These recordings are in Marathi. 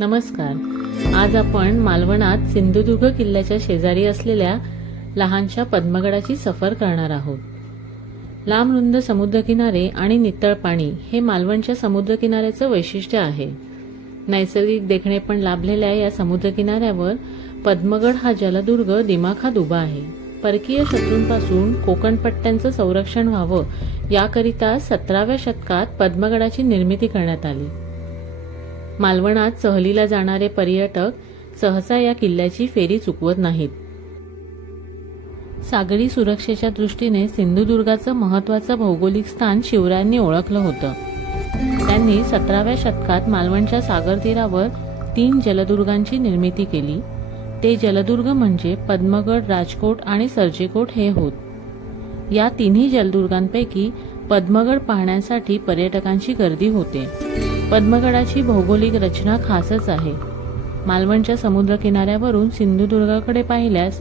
नमस्कार। आज आपण मालवणात सिंधुदुर्ग किल्ल्याच्या शेजारी असलेल्या लहानशा पद्मगडाची सफर करणार आहोत। लांब रुंद समुद्रकिनारे आणि नितळ पाणी हे मालवणच्या समुद्रकिनाऱ्याचे वैशिष्ट्य आहे। नैसर्गिक देखणे पण लाभलेल्या या समुद्रकिनाऱ्यावर पद्मगड हा जलदुर्ग दिमाखात उभा आहे। परकीय शत्रूंपासून कोकण पट्ट्यांचे संरक्षण व्हावं याकरिता 17व्या शतकात पद्मगडाची निर्मिती करण्यात आली। मालवणात सहलीला जाणारे पर्यटक सहसा या किल्ल्याची फेरी चुकवत नाहीत। सागरी सुरक्षेच्या दृष्टीने सिंधुदुर्गाचं महत्त्वाचं भौगोलिक स्थान शिवरायांनी ओळखलं होतं। त्यांनी 17व्या शतकात मालवणच्या सागर तीरावर 3 जलदुर्गांची निर्मिती केली। ते जलदुर्ग म्हणजे पद्मगड, राजकोट आणि सर्जेकोट हे होत। या तिन्ही जलदुर्गांपैकी पद्मगड पाहण्यासाठी पर्यटकांची गर्दी होते। पद्मगडाची भौगोलिक रचना खासच आहे। मालवणच्या समुद्र किनाऱ्यावरून सिंधुदुर्गाकडे पाहिल्यास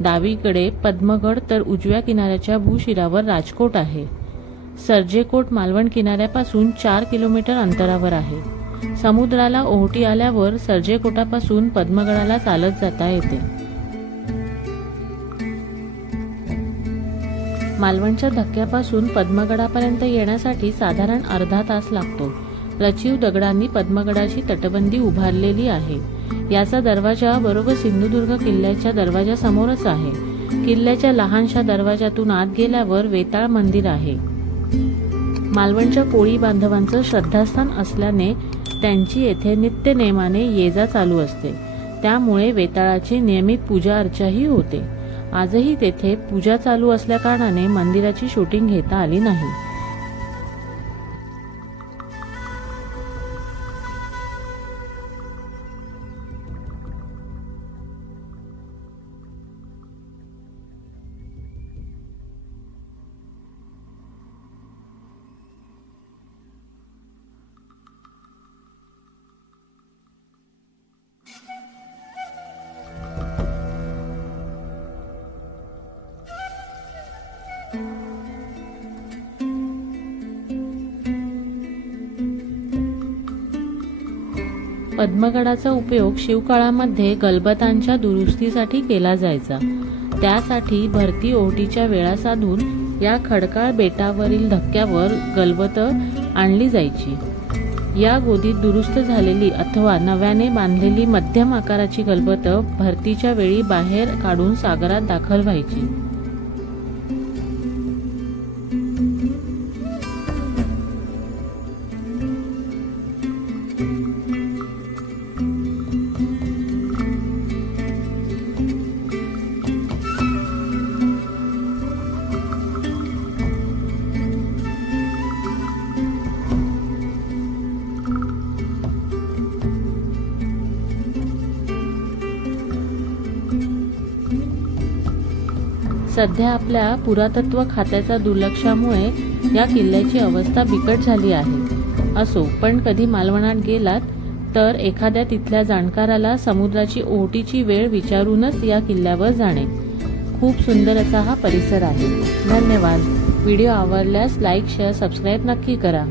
डावीकडे पद्मगड तर उजव्या किनाऱ्याच्या भूशिरावर राजकोट आहे। सर्जेकोट मालवण किनाऱ्यापासून 4 किलोमीटर अंतरावर आहे। समुद्राला ओहोटी आल्यावर सर्जेकोटापासून पद्मगडाला चालत जाता येते। मालवणच्या धक्क्यापासून पद्मगडापर्यंत येण्यासाठी साधारण अर्धा तास लागतो। रचीव दगडांनी पद्मगडाची तटबंदी उभारलेली आहे। याचा दरवाजा बरोबर सिंधुदुर्ग किल्ल्याच्या दरवाजासमोरच आहे। किल्ल्याच्या लहानशा दरवाजातून आत गेल्यावर वेताळ मंदिर आहे। मालवणच्या कोळी बांधवांचं श्रद्धास्थान असल्याने त्यांची येथे नित्य नेमाने ये-जा चालू असते। त्यामुळे वेताळाची नियमित पूजा अर्चाही होते। आजही तेथे पूजा चालू असल्याकारणाने मंदिराची शूटिंग घेता आली नाही। पद्मगडाचा उपयोग शिवकाळामध्ये गलबतांच्या दुरुस्तीसाठी केला जायचा। त्यासाठी भरती ओहोटीच्या वेळा साधून या खडकाळ बेटावरील धक्क्यावर गलबत आणली जायची। या गोदीत दुरुस्त झालेली अथवा नव्याने बांधलेली मध्यम आकाराची गलबत भरतीच्या वेळी बाहेर काढून सागरात दाखल व्हायची। सध्या आपल्या पुरातत्व खात्याच्या दुर्लक्षामुळे या किल्ल्याची अवस्था बिकट झाली आहे। असो, पण कधी मालवणात गेलात तर एखाद्या तिथल्या जाणकाराला समुद्राची ओहोटीची वेळ विचारूनच या किल्ल्यावर जाणे। खूप सुंदर असा हा परिसर आहे। धन्यवाद। व्हिडिओ आवडल्यास लाईक, शेअर, सबस्क्राईब नक्की करा।